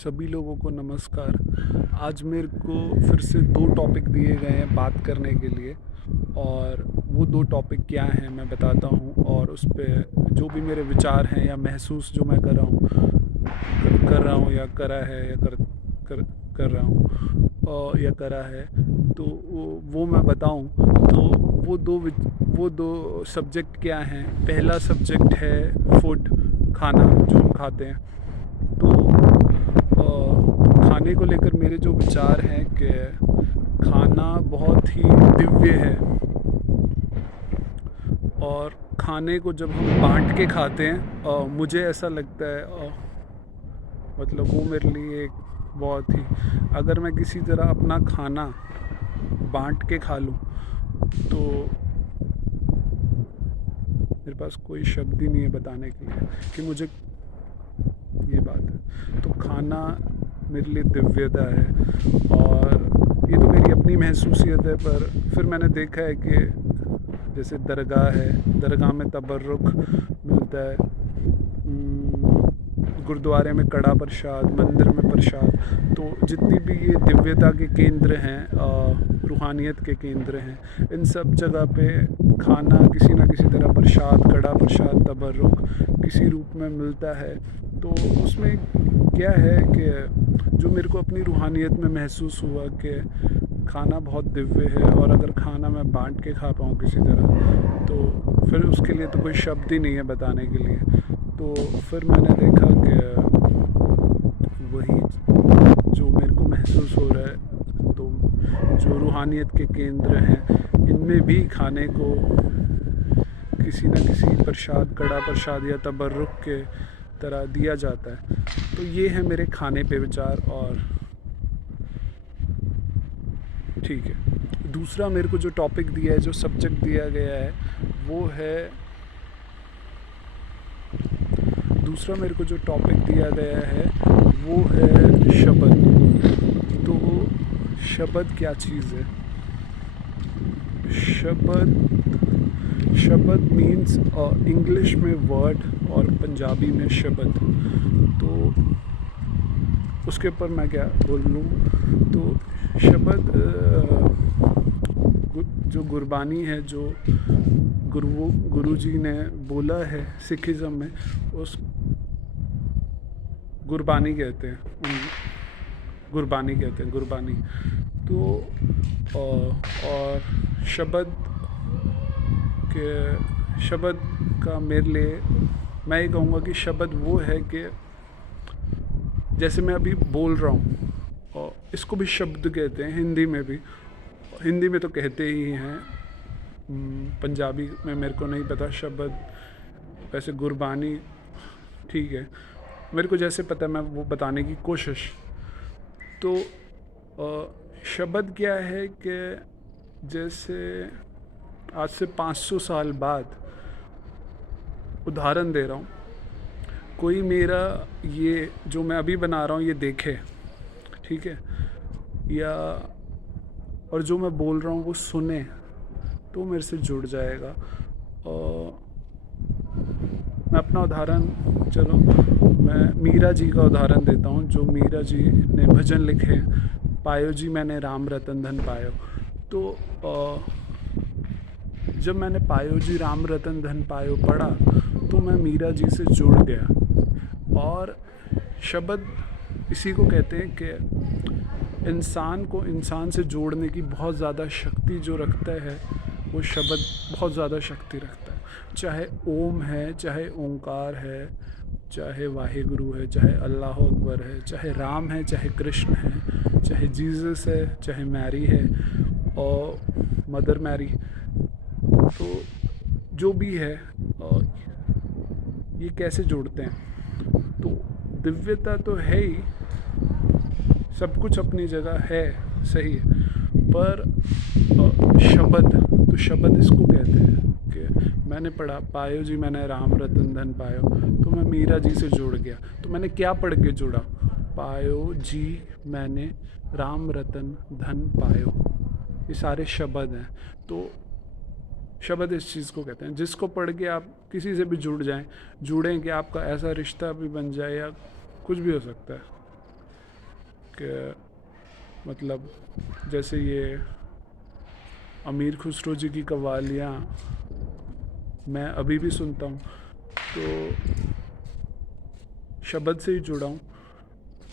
सभी लोगों को नमस्कार। आज मेरे को फिर से 2 टॉपिक दिए गए हैं बात करने के लिए और वो 2 टॉपिक क्या हैं मैं बताता हूँ और उस पे जो भी मेरे विचार हैं या महसूस जो मैं कर रहा हूँ या करा है या कर कर रहा हूँ या करा है तो वो मैं बताऊँ। तो वो 2 सब्जेक्ट क्या हैं। पहला सब्जेक्ट है फूड, खाना जो हम खाते हैं। तो खाने को लेकर मेरे जो विचार हैं कि खाना बहुत ही दिव्य है और खाने को जब हम बांट के खाते हैं मुझे ऐसा लगता है मतलब वो मेरे लिए एक बहुत ही, अगर मैं किसी तरह अपना खाना बांट के खा लूँ तो मेरे पास कोई शब्द ही नहीं है बताने के लिए कि मुझे ये बात है। तो खाना मेरे लिए दिव्यता है और ये तो मेरी अपनी महसूसियत है, पर फिर मैंने देखा है कि जैसे दरगाह है, दरगाह में तबर्रुक मिलता है, गुरुद्वारे में कड़ा प्रसाद, मंदिर में प्रसाद। तो जितनी भी ये दिव्यता के केंद्र हैं, रूहानियत के केंद्र हैं, इन सब जगह पे खाना किसी ना किसी तरह प्रसाद, कड़ा प्रसाद, तबर्रुक किसी रूप में मिलता है। तो उसमें क्या है कि जो मेरे को अपनी रूहानियत में महसूस हुआ कि खाना बहुत दिव्य है और अगर खाना मैं बांट के खा पाऊँ किसी तरह तो फिर उसके लिए तो कोई शब्द ही नहीं है बताने के लिए। तो फिर मैंने देखा कि वही जो मेरे को महसूस हो रहा है, तो जो रूहानियत के केंद्र हैं इनमें भी खाने को किसी न किसी प्रसाद, कड़ा प्रसाद या तबर्रुक के तरह दिया जाता है। तो ये है मेरे खाने पे विचार। और ठीक है, दूसरा मेरे को जो टॉपिक दिया है, जो सब्जेक्ट दिया गया है वो है, दूसरा मेरे को जो टॉपिक दिया गया है वो है शब्द। तो शब्द क्या चीज़ है? शब्द मीन्स इंग्लिश में वर्ड और पंजाबी में शब्द। तो उसके ऊपर मैं क्या बोल लूँ। तो शब्द जो गुरबानी है, जो गुरु जी ने बोला है सिखिज़म में, उस गुरबानी कहते हैं, गुरबानी कहते हैं, गुरबानी। तो और शब्द का मेरे लिए मैं ये कहूँगा कि शब्द वो है कि जैसे मैं अभी बोल रहा हूँ और इसको भी शब्द कहते हैं हिंदी में भी। हिंदी में तो कहते ही हैं, पंजाबी में मेरे को नहीं पता शब्द। वैसे गुरबानी ठीक है, मेरे को जैसे पता है मैं वो बताने की कोशिश। तो शब्द क्या है कि जैसे आज से 500 साल बाद, उदाहरण दे रहा हूँ, कोई मेरा ये जो मैं अभी बना रहा हूँ ये देखे, ठीक है, या और जो मैं बोल रहा हूँ वो सुने, तो मेरे से जुड़ जाएगा। और मैं अपना उदाहरण, चलो मैं मीरा जी का उदाहरण देता हूँ। जो मीरा जी ने भजन लिखे हैं, पायो जी मैंने राम रतन धन पायो। तो जब मैंने पायो जी राम रतन धन पायो पढ़ा तो मैं मीरा जी से जुड़ गया। और शब्द इसी को कहते हैं कि इंसान को इंसान से जोड़ने की बहुत ज़्यादा शक्ति जो रखता है वो शब्द बहुत ज़्यादा शक्ति रखता है। चाहे ओम है, चाहे ओंकार है, चाहे वाहेगुरु है, चाहे अल्लाह अकबर है, चाहे राम है, चाहे कृष्ण है, चाहे जीसस है, चाहे मैरी है और मदर मैरी। तो जो भी है ये कैसे जोड़ते हैं। तो दिव्यता तो है ही, सब कुछ अपनी जगह है, सही है, पर शब्द, तो शब्द इसको कहते हैं कि मैंने पढ़ा पायो जी मैंने राम रतन धन पायो, तो मैं मीरा जी से जुड़ गया। तो मैंने क्या पढ़ के जुड़ा? पायो जी मैंने राम रतन धन पायो, ये सारे शब्द हैं। तो शब्द इस चीज़ को कहते हैं जिसको पढ़ के आप किसी से भी जुड़ जाएं, जुड़ें कि आपका ऐसा रिश्ता भी बन जाए या कुछ भी हो सकता है। कि मतलब जैसे ये अमीर खुसरो जी की कव्वालियाँ मैं अभी भी सुनता हूँ, तो शब्द से ही जुड़ा हूँ।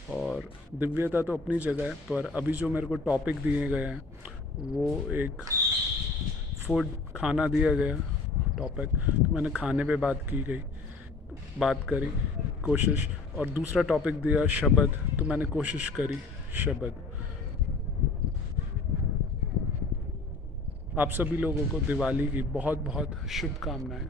और दिव्यता तो अपनी जगह है, पर अभी जो मेरे को टॉपिक दिए गए हैं वो एक फूड खाना दिया गया टॉपिक, तो मैंने खाने पे बात करी कोशिश। और दूसरा टॉपिक दिया शब्द, तो मैंने कोशिश करी शब्द। आप सभी लोगों को दिवाली की बहुत बहुत शुभकामनाएं।